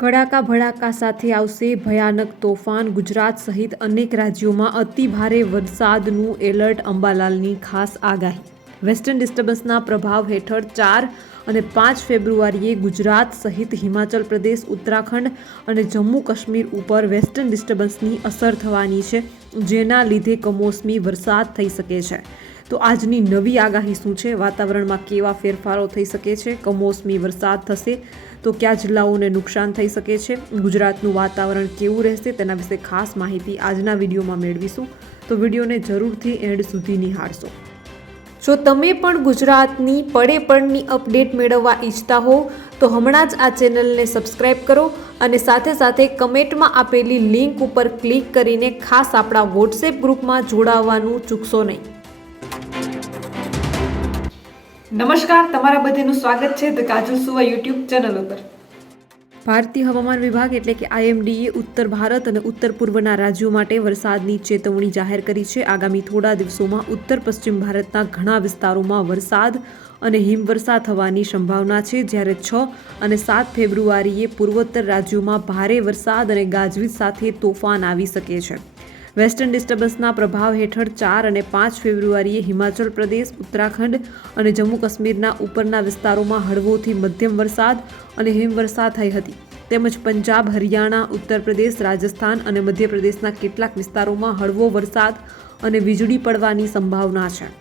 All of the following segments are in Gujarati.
કડાકા ભડાકા સાથે આવશે ભયાનક તોફાન. ગુજરાત સહિત અનેક રાજ્યોમાં અતિભારે વરસાદનું એલર્ટ અંબાલાલની ખાસ આગાહી. વેસ્ટર્ન ડિસ્ટર્બન્સના પ્રભાવ હેઠળ ચાર અને પાંચ ફેબ્રુઆરીએ ગુજરાત સહિત હિમાચલ પ્રદેશ, ઉત્તરાખંડ અને જમ્મુ કાશ્મીર ઉપર વેસ્ટર્ન ડિસ્ટર્બન્સની અસર થવાની છે, જેના લીધે કમોસમી વરસાદ થઈ શકે છે. તો આજની નવી આગાહી શું છે? વાતાવરણમાં કેવા ફેરફારો થઈ શકે છે? કમોસમી વરસાદ થશે તો કયા જિલ્લાઓને નુકસાન થઈ શકે છે? ગુજરાતનું વાતાવરણ કેવું રહેશે? તેના વિશે ખાસ માહિતી આજના વિડીયોમાં મેળવીશું. તો વિડીયોને જરૂરથી એન્ડ સુધી નિહાળશો. જો તમે પણ ગુજરાતની પડે પડની અપડેટ મેળવવા ઈચ્છતા હો, તો હમણાં જ આ ચેનલને સબસ્ક્રાઇબ કરો અને સાથે સાથે કમેન્ટમાં આપેલી લિંક ઉપર ક્લિક કરીને ખાસ આપણા વોટ્સએપ ગ્રુપમાં જોડાવાનું ચૂકશો નહીં. નમસ્કાર, તમારા બધાનું સ્વાગત છે ધ કાજલ સુવા યુટ્યુબ ચેનલ ઉપર. ભારતીય હવામાન વિભાગ એટલે કે આઈએમડીએ ઉત્તર ભારત અને ઉત્તર પૂર્વના રાજ્યો માટે વરસાદની ચેતવણી જાહેર કરી છે. આગામી થોડા દિવસોમાં ઉત્તર પશ્ચિમ ભારતના ઘણા વિસ્તારોમાં વરસાદ અને હિમવર્ષા થવાની સંભાવના છે. જ્યારે છ અને સાત ફેબ્રુઆરીએ પૂર્વોત્તર રાજ્યોમાં ભારે વરસાદ અને ગાજવીજ સાથે તોફાન આવી શકે છે. વેસ્ટર્ન ડિસ્ટર્બન્સના પ્રભાવ હેઠળ ચાર અને પાંચ ફેબ્રુઆરીએ હિમાચલ પ્રદેશ, ઉત્તરાખંડ અને જમ્મુ કાશ્મીરના ઉપરના વિસ્તારોમાં હળવોથી મધ્યમ વરસાદ અને હિમવર્ષા થઈ હતી. તેમજ પંજાબ, હરિયાણા ઉત્તર પ્રદેશ રાજસ્થાન અને મધ્યપ્રદેશના કેટલાક વિસ્તારોમાં હળવો વરસાદ અને વીજળી પડવાની સંભાવના છે.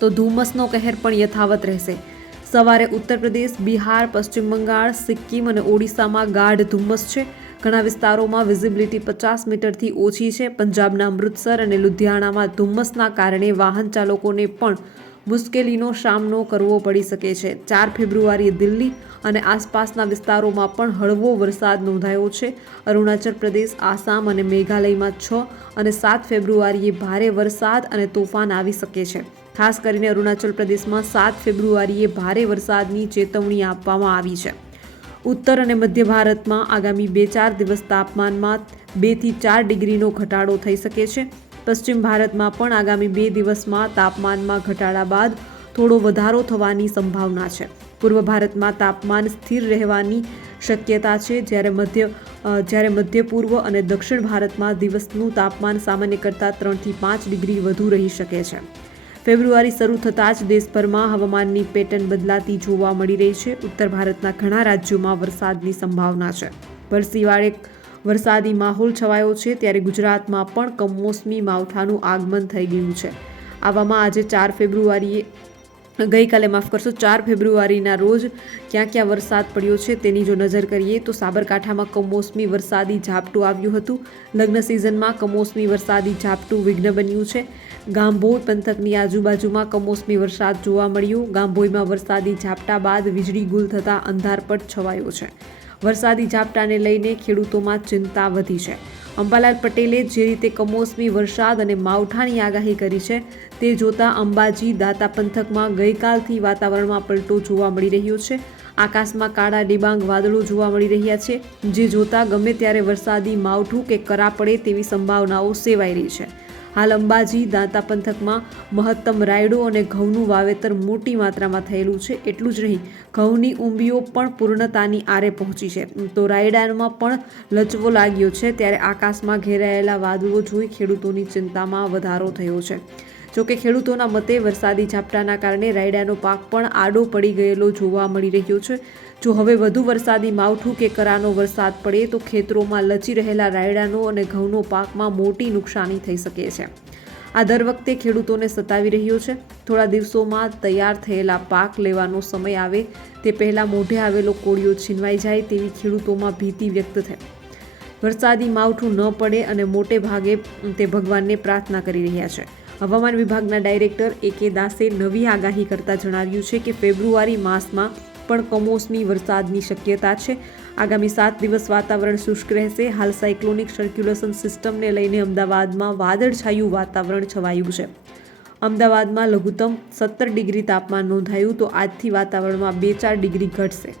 તો ધુમ્મસનો કહેર પણ યથાવત રહેશે. સવારે ઉત્તર પ્રદેશ બિહાર, પશ્ચિમ બંગાળ, સિક્કિમ અને ઓડિશામાં ગાઢ ધુમ્મસ છે. ઘણા વિસ્તારોમાં વિઝિબિલિટી પચાસ મીટરથી ઓછી છે. પંજાબના અમૃતસર અને લુધિયાણામાં ધુમ્મસના કારણે વાહન ચાલકોને પણ મુશ્કેલીનો સામનો કરવો પડી શકે છે. ચાર ફેબ્રુઆરીએ દિલ્હી અને આસપાસના વિસ્તારોમાં પણ હળવો વરસાદ નોંધાયો છે. અરુણાચલ પ્રદેશ, આસામ અને મેઘાલયમાં છ અને સાત ફેબ્રુઆરીએ ભારે વરસાદ અને તોફાન આવી શકે છે. ખાસ કરીને અરુણાચલ પ્રદેશમાં સાત ફેબ્રુઆરીએ ભારે વરસાદની ચેતવણી આપવામાં આવી છે. ઉત્તર અને મધ્ય ભારતમાં આગામી બે ચાર દિવસ તાપમાનમાં બેથી ચાર ડિગ્રીનો ઘટાડો થઈ શકે છે. પશ્ચિમ ભારતમાં પણ આગામી બે દિવસમાં તાપમાનમાં ઘટાડા બાદ થોડો વધારો થવાની સંભાવના છે. પૂર્વ ભારતમાં તાપમાન સ્થિર રહેવાની શક્યતા છે. જ્યારે મધ્ય જ્યારે મધ્ય પૂર્વ અને દક્ષિણ ભારતમાં દિવસનું તાપમાન સામાન્ય કરતાં ત્રણથી પાંચ ડિગ્રી વધુ રહી શકે છે. ફેબ્રુઆરી શરૂ થતાં જ દેશભરમાં હવામાનની પેટર્ન બદલાતી જોવા મળી રહી છે. ઉત્તર ભારતના ઘણા રાજ્યોમાં વરસાદની સંભાવના છે. વરસીવાળે વરસાદી માહોલ છવાયો છે ત્યારે ગુજરાતમાં પણ કમોસમી માવઠાનું આગમન થઈ ગયું છે. આવામાં આજે ચાર ફેબ્રુઆરીએ ગઈકાલે માફ કરશો, ચાર ફેબ્રુઆરીના રોજ ક્યાં ક્યાં વરસાદ પડ્યો છે તેની જો નજર કરીએ તો સાબરકાંઠામાં કમોસમી વરસાદી ઝાપટું આવ્યું હતું. લગ્ન સિઝનમાં કમોસમી વરસાદી ઝાપટું વિઘ્ન બન્યું છે. ગાંભોઈ પંથકની આજુબાજુમાં કમોસમી વરસાદ જોવા મળ્યો. ગાંભોઈમાં વરસાદી ઝાપટા બાદ વીજળી ગુલ થતાં અંધારપટ છવાયો છે. વરસાદી ઝાપટાને લઈને ખેડૂતોમાં ચિંતા વધી છે. અંબાલાલ પટેલે જે રીતે કમોસમી વરસાદ અને માવઠાની આગાહી કરી છે, તે જોતા અંબાજી દાતા પંથકમાં ગઈકાલથી વાતાવરણમાં પલટો જોવા મળી રહ્યો છે. આકાશમાં કાળા ડિબાંગ વાદળો જોવા મળી રહ્યા છે, જે જોતા ગમે ત્યારે વરસાદી માવઠું કે કરા પડે તેવી સંભાવનાઓ સેવાઈ રહી છે. હાલ અંબાજી દાંતા પંથકમાં મહત્તમ રાયડો અને ઘઉંનું વાવેતર મોટી માત્રામાં થયેલું છે. એટલું જ નહીં, ઘઉંની ઊંબીઓ પણ પૂર્ણતાની આરે પહોંચી છે. તો રાયડામાં પણ લચવો લાગ્યો છે, ત્યારે આકાશમાં ઘેરાયેલા વાદળો જોઈ ખેડૂતોની ચિંતામાં વધારો થયો છે. જોકે ખેડૂતોના મતે વરસાદી ઝાપટાના કારણે રાયડાનો પાક પણ આડો પડી ગયેલો જોવા મળી રહ્યો છે. જો હવે વધુ વરસાદી માવઠું કે કરાનો વરસાદ પડે તો ખેતરોમાં લચી રહેલા રાયડાનો અને ઘઉંનો પાકમાં મોટી નુકસાની થઈ શકે છે. આ દર વખતે ખેડૂતોને સતાવી રહ્યો છે. થોડા દિવસોમાં તૈયાર થયેલા પાક લેવાનો સમય આવે, તે પહેલાં મોઢે આવેલો કોળિયો છીનવાઈ જાય તેવી ખેડૂતોમાં ભીતિ વ્યક્ત થઈ. વરસાદી માવઠું ન પડે અને મોટે ભાગે તે ભગવાનને પ્રાર્થના કરી રહ્યા છે. હવામાન વિભાગના ડાયરેક્ટર એ કે દાસે નવી આગાહી કરતા જણાવ્યું છે કે ફેબ્રુઆરી માસમાં પણ કમોસમી વરસાદની શક્યતા છે. આગામી સાત દિવસ વાતાવરણ શુષ્ક રહેશે. હાલ સાયક્લોનિક સર્ક્યુલેશન સિસ્ટમને લઈને અમદાવાદમાં વાદળછાયું વાતાવરણ છવાયું છે. અમદાવાદમાં લઘુત્તમ સત્તર ડિગ્રી તાપમાન નોંધાયું તો આજથી વાતાવરણમાં બે ચાર ડિગ્રી ઘટશે.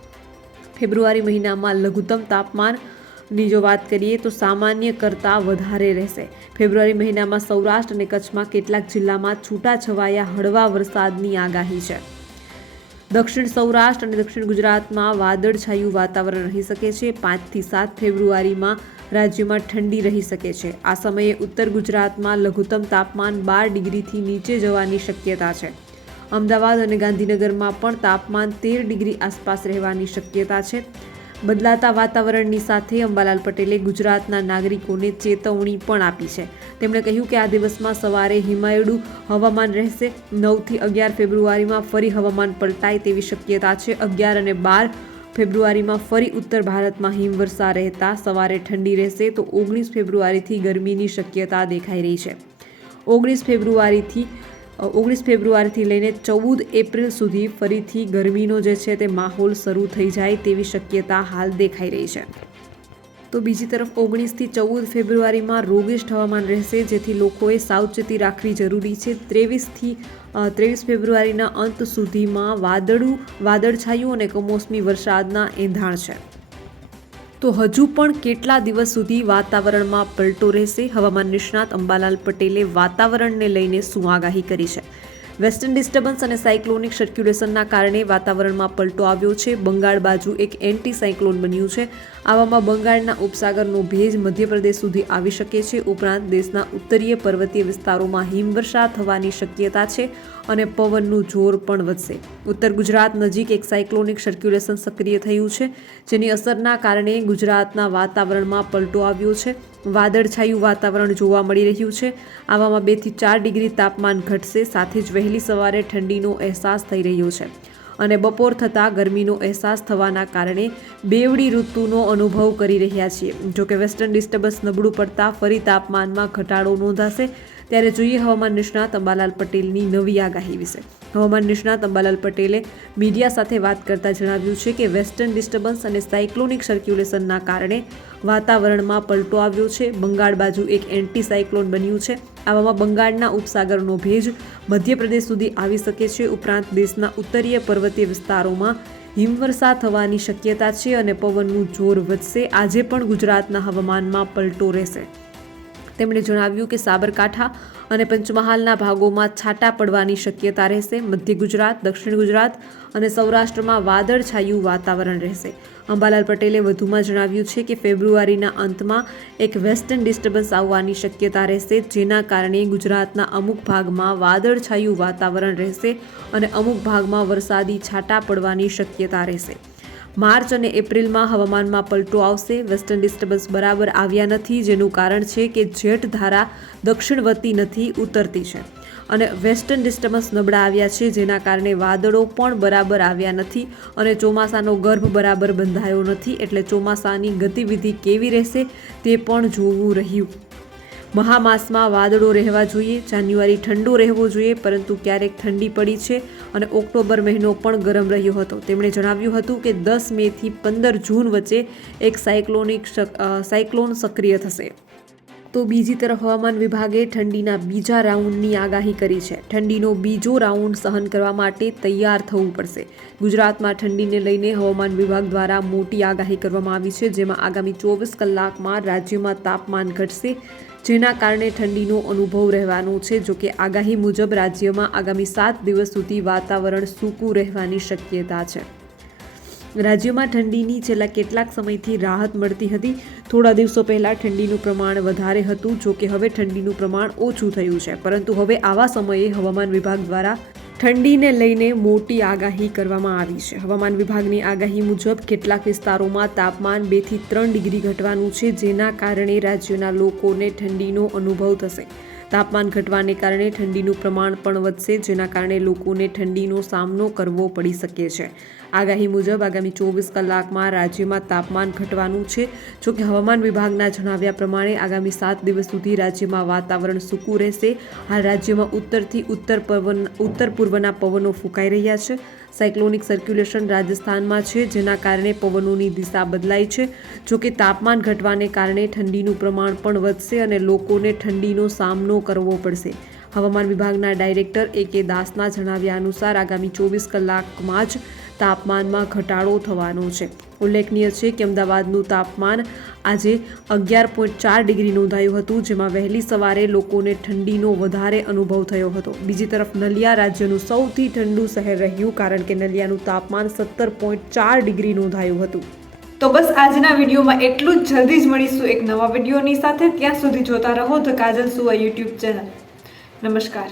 ફેબ્રુઆરી મહિનામાં લઘુત્તમ તાપમાનની જો વાત કરીએ તો સામાન્ય કરતાં વધારે રહેશે. ફેબ્રુઆરી મહિનામાં સૌરાષ્ટ્ર અને કચ્છમાં કેટલાક જિલ્લામાં છૂટાછવાયા હળવા વરસાદની આગાહી છે. દક્ષિણ સૌરાષ્ટ્ર અને દક્ષિણ ગુજરાતમાં વાદળછાયું વાતાવરણ રહી શકે છે. પાંચથી સાત ફેબ્રુઆરીમાં રાજ્યમાં ઠંડી રહી શકે છે. આ સમયે ઉત્તર ગુજરાતમાં લઘુત્તમ તાપમાન બાર ડિગ્રીથી નીચે જવાની શક્યતા છે. અમદાવાદ અને ગાંધીનગરમાં પણ તાપમાન તેર ડિગ્રી આસપાસ રહેવાની શક્યતા છે. બદલાતા વાતાવરણની સાથે અંબાલાલ પટેલે ગુજરાતના નાગરિકોને ચેતવણી પણ આપી છે. તેમણે કહ્યું કે આ દિવસમાં સવારે હિમાયડું હવામાન રહેશે, નવથી અગિયાર ફેબ્રુઆરીમાં ફરી હવામાન પલટાય તેવી શક્યતા છે, અગિયાર અને બાર ફેબ્રુઆરીમાં ફરી ઉત્તર ભારતમાં હિમવર્ષા રહેતા, સવારે ઠંડી રહેશે તો ઓગણીસ ફેબ્રુઆરીથી ગરમીની શક્યતા દેખાઈ રહી છે. ઓગણીસ ફેબ્રુઆરીથી ઓગણીસ ફેબ્રુઆરીથી લઈને ચૌદ એપ્રિલ સુધી ફરીથી ગરમીનો જે છે તે માહોલ શરૂ થઈ જાય તેવી શક્યતા હાલ દેખાઈ રહી છે. તો બીજી તરફ ઓગણીસથી ચૌદ ફેબ્રુઆરીમાં રોગિષ્ટ હવામાન રહેશે, જેથી લોકોએ સાવચેતી રાખવી જરૂરી છે. ત્રેવીસથી ત્રેવીસ ફેબ્રુઆરીના અંત સુધીમાં વાદળું, વાદળછાયું અને કમોસમી વરસાદના એંધાણ છે. તો હજુ પણ કેટલા દિવસ સુધી વાતાવરણમાં પલટો રહેશે? હવામાન નિષ્ણાત અંબાલાલ પટેલે વાતાવરણને લઈને શું આગાહી કરી છે? વેસ્ટર્ન ડિસ્ટર્બન્સ અને સાયક્લોનિક સર્ક્યુલેશનના કારણે વાતાવરણમાં પલટો આવ્યો છે. બંગાળ બાજુ એક એન્ટી સાયક્લોન બન્યું છે. આવામાં બંગાળના ઉપસાગરનો ભેજ મધ્યપ્રદેશ સુધી આવી શકે છે. ઉપરાંત દેશના ઉત્તરીય પર્વતીય વિસ્તારોમાં હિમવર્ષા થવાની શક્યતા છે અને પવનનું જોર પણ વધશે. ઉત્તર ગુજરાત નજીક એક સાયક્લોનિક સર્ક્યુલેશન સક્રિય થયું છે, જેની અસરના કારણે ગુજરાતના વાતાવરણમાં પલટો આવ્યો છે. વાદળછાયું વાતાવરણ જોવા મળી રહ્યું છે. આવામાં બેથી ચાર ડિગ્રી તાપમાન ઘટશે. સાથે જ વહેલી સવારે ઠંડીનો અહેસાસ થઈ રહ્યો છે અને બપોર થતાં ગરમીનો અહેસાસ થવાના કારણે બેવડી ઋતુનો અનુભવ કરી રહ્યા છીએ. જોકે વેસ્ટર્ન ડિસ્ટર્બન્સ નબળું પડતા ફરી તાપમાનમાં ઘટાડો નોંધાશે. ત્યારે જોઈએ હવામાન નિષ્ણાત અંબાલાલ પટેલની નવી આગાહી વિશે. હવામાન નિષ્ણાત અંબાલાલ પટેલે મીડિયા સાથે વાત કરતા જણાવ્યું છે કે વેસ્ટર્ન ડિસ્ટર્બન્સ અને સાયક્લોનિક સર્ક્યુલેશનના કારણે વાતાવરણમાં પલટો આવ્યો છે. બંગાળ બાજુ એક એન્ટી સાયક્લોન બન્યું છે. આવામાં બંગાળના ઉપસાગરનો ભેજ મધ્યપ્રદેશ સુધી આવી શકે છે. ઉપરાંત દેશના ઉત્તરીય પર્વતીય વિસ્તારોમાં હિમવર્ષા થવાની શક્યતા છે અને પવનનું જોર વધશે. આજે પણ ગુજરાતના હવામાનમાં પલટો રહેશે. તેમણે જણાવ્યું કે સાબરકાંઠા અને પંચમહાલના ભાગોમાં છાંટા પડવાની શક્યતા રહેશે, મધ્ય ગુજરાત, દક્ષિણ ગુજરાત અને સૌરાષ્ટ્રમાં વાદળછાયું વાતાવરણ રહેશે. અંબાલાલ પટેલે વધુમાં જણાવ્યું છે કે ફેબ્રુઆરીના અંતમાં એક વેસ્ટર્ન ડિસ્ટર્બન્સ આવવાની શક્યતા રહેશે, જેના કારણે ગુજરાતના અમુક ભાગમાં વાદળછાયું વાતાવરણ રહેશે અને અમુક ભાગમાં વરસાદી છાંટા પડવાની શક્યતા રહેશે. માર્ચ અને એપ્રિલમાં હવામાનમાં પલટો આવશે. વેસ્ટર્ન ડિસ્ટર્બન્સ બરાબર આવ્યા નથી, જેનું કારણ છે કે જેઠ ધારા દક્ષિણવતી નથી, ઉતરતી છે. અને વેસ્ટર્ન ડિસ્ટર્બન્સ નબળા આવ્યા છે, જેના કારણે વાદળો પણ બરાબર આવ્યા નથી અને ચોમાસાનો ગર્ભ બરાબર બંધાયો નથી. એટલે ચોમાસાની ગતિવિધિ કેવી રહેશે તે પણ જોવું રહ્યું. મહામાસમાં વાદળો રહેવા જોઈએ, જાન્યુઆરી ઠંડો રહેવો જોઈએ, પરંતુ ક્યારેક ઠંડી પડી છે અને ઓક્ટોબર મહિનો પણ ગરમ રહ્યો હતો. તેમણે જણાવ્યું હતું કે દસ મેથી પંદર જૂન વચ્ચે એક સાયક્લોનિક સાયક્લોન સક્રિય થશે. તો બીજી તરફ હવામાન વિભાગે ઠંડીના બીજા રાઉન્ડની આગાહી કરી છે. ઠંડીનો બીજો રાઉન્ડ સહન કરવા માટે તૈયાર થવું પડશે. ગુજરાતમાં ઠંડીને લઈને હવામાન વિભાગ દ્વારા મોટી આગાહી કરવામાં આવી છે, જેમાં આગામી ચોવીસ કલાકમાં રાજ્યમાં તાપમાન ઘટશે જેના કારણે ઠંડીનો અનુભવ રહેવાનો છે જોકે આગાહી મુજબ રાજ્યમાં આગામી સાત દિવસ સુધી વાતાવરણ સૂકું રહેવાની શક્યતા છે. રાજ્યમાં ઠંડીની છેલ્લા કેટલાક સમયથી રાહત મળતી હતી. થોડા દિવસો પહેલાં ઠંડીનું પ્રમાણ વધારે હતું જોકે હવે ઠંડીનું પ્રમાણ ઓછું થયું છે. પરંતુ હવે આવા સમયે હવામાન વિભાગ દ્વારા ઠંડીને લઈને મોટી આગાહી કરવામાં આવી છે. હવામાન વિભાગની આગાહી મુજબ કેટલાક વિસ્તારોમાં તાપમાન બેથી ત્રણ ડિગ્રી ઘટવાનું છે, જેના કારણે રાજ્યના લોકોને ઠંડીનો અનુભવ થશે. તાપમાન ઘટવાને કારણે ઠંડીનું પ્રમાણ પણ વધશે, જેના કારણે લોકોને ઠંડીનો સામનો કરવો પડી શકે છે. આગાહી મુજબ આગામી ચોવીસ કલાકમાં રાજ્યમાં તાપમાન ઘટવાનું છે. જોકે હવામાન વિભાગના જણાવ્યા પ્રમાણે આગામી સાત દિવસ સુધી રાજ્યમાં વાતાવરણ સૂકું રહેશે. હાલ રાજ્યમાં ઉત્તરથી ઉત્તર પવન, ઉત્તર પૂર્વના પવનો ફૂંકાઈ રહ્યા છે. સાયક્લોનિક સર્ક્યુલેશન રાજસ્થાનમાં છે, જેના કારણે પવનોની દિશા બદલાઈ છે. જોકે તાપમાન ઘટવાને કારણે ઠંડીનું પ્રમાણ પણ વધશે અને લોકોને ઠંડીનો સામનો કરવો પડશે. હવામાન વિભાગના ડાયરેક્ટર એ કે દાસના જણાવ્યા અનુસાર આગામી ચોવીસ કલાકમાં જ તાપમાનમાં ઘટાડો થવાનો છે. ઉલ્લેખનીય છે કે અમદાવાદનું તાપમાન આજે અગિયાર પોઈન્ટ ચાર ડિગ્રી નોંધાયું હતું, જેમાં વહેલી સવારે લોકોને ઠંડીનો વધારે અનુભવ થયો હતો. બીજી તરફ નલિયા રાજ્યનું સૌથી ઠંડુ શહેર રહ્યું, કારણ કે નલિયાનું તાપમાન સત્તર પોઈન્ટ ચાર ડિગ્રી નોંધાયું હતું. તો બસ આજના વિડીયોમાં એટલું જ. જલ્દી જ મળીશું એક નવા વિડીયોની સાથે. ત્યાં સુધી જોતા રહો ધ કાજલ સુવા યુટ્યુબ ચેનલ. નમસ્કાર.